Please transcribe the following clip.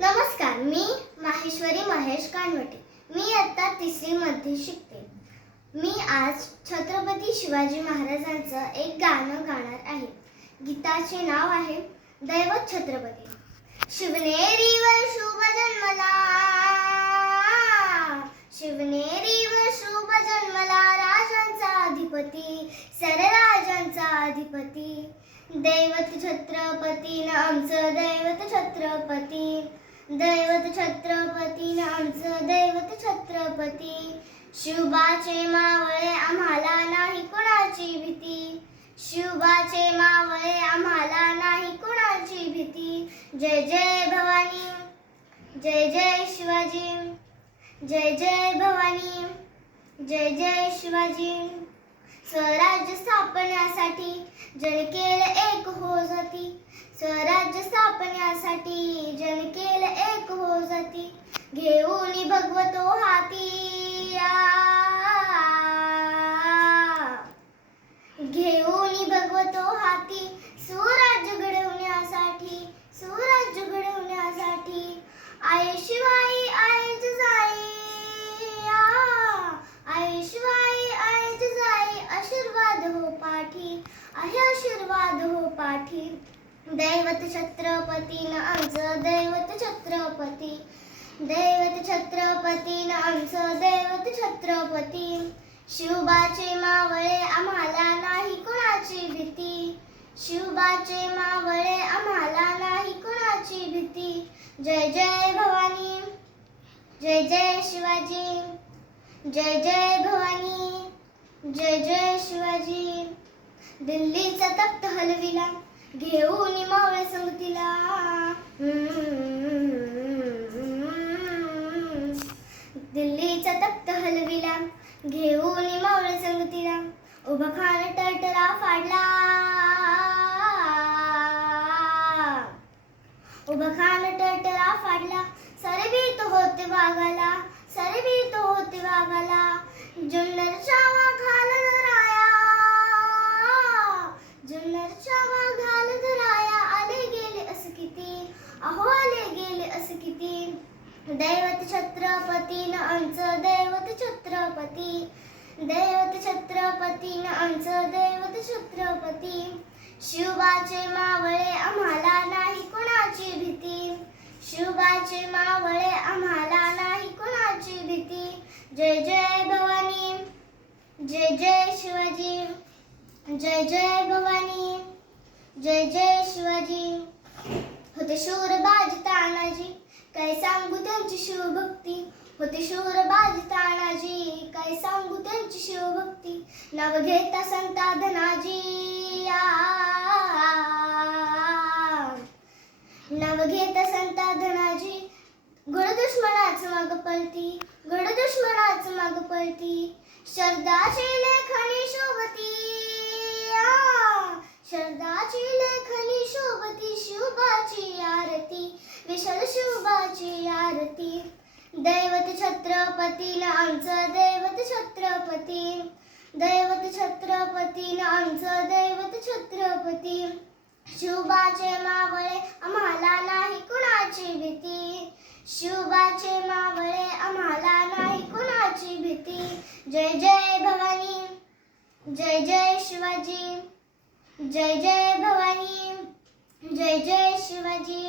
नमस्कार, मी माहेश्वरी महेश कानवटे. मी इयत्ता 3री मध्ये शिकते. मी आज छत्रपती शिवाजी महाराजांचं एक गाणं गाणार आहे. गीताचे नाव आहे दैवत छत्रपती. शिवनेरीवर शुभ जन्मला, शिवनेरीवर शुभ जन्मला, राजांचा अधिपती, सरराजांचा अधिपती. दैवत छत्रपती न आमचं दैवत छत्रपती, दैवत छत्रपती न आमचं दैवत छत्रपती. शिवबाचे मावळे आम्हाला नाही कोणाची भीती, शिवबाचे मावळे आम्हाला नाही कोणाची भीती. जय जय भवानी, जय जय शिवाजी, जय जय भवानी, जय जय शिवाजी. स्वराज्य स्थापण्यासाठी जन केलं एक हो जाती, स्वराज्य स्थापण्यासाठी जन केलं एक हो जाती. घेऊन भगवतो हाती, घेऊन भगवतो हाती, स्वराज्य घडवण्यासाठी, स्वराज्य घडवण्यासाठी. आई शिवाई आई जिजाई, आई शिवाई आई जिजाई, आशीर्वाद हो पाठी, आहे आशीर्वाद हो पाठी. दैवत छत्रपती न आमचं दैवत छत्रपती, दैवत छत्रपती न आमचं दैवत छत्रपती. शिवबाचे मावळे आम्हाला नाही कोणाची भीती, शिवबाचे मावळे आम्हाला नाही कोणाची भीती. जय जय भवानी, जय जय शिवाजी, जय जय भवानी, जय जय शिवाजी. दिल्लीचा तख्त हलविला, घेऊन मावळे संगतीला, दिल्लीचा तख्त हलविला, घेऊन मावळे संगतीला. उभा खान टरटरा फाडला, उभा खान टरटरा फाडला. सारे भीत होते वाघाला, सारे भीत होते वाघाला. जुन्नरच्या वाघाला धराया, जुन्नरच्या वाघाला धराया. आले गेले असं किती, अहो आले गेले असं किती. दैवत छत्रपती न आमचं दैवत छत्रपती, दैवत छत्रपती न आमचं दैवत छत्रपती. शिवबाचे मावळे आम्हाला नाही कोणाची भीती, शिवबाचे मावळे आम्हाला नाही कोणाची भीती. जय जय भवानी, जय जय शिवाजी, जय जय भवानी, जय जय शिवाजी. होते शूर बाजी तानाजी, काय सांगू त्यांची शिवभक्ती, होते शूर बाजी तानाजी, काय सांगू त्यांची शिवभक्ती. नाव घेता संता धनाजी, नाव घेता संता धनाजी. घोड दुश्मनाच माग पळती, घोड दुश्मनाच माग पळती. शरदाची लेखणी शोभती, शरदाची लेखणी शोभती. शिवबाची आरती, विशाल शिवबाची आरती. दैवत छत्रपती न आमचं दैवत छत्रपती, दैवत छत्रपती न आमचं दैवत छत्रपती. शिवबाचे मावळे आम्हाला नाही कुणाची भीती, शिवबाचे मावळे आम्हाला नाही कुणाची भीती. जय जय भवानी, जय जय शिवाजी, जय जय भवानी, जय जय शिवाजी.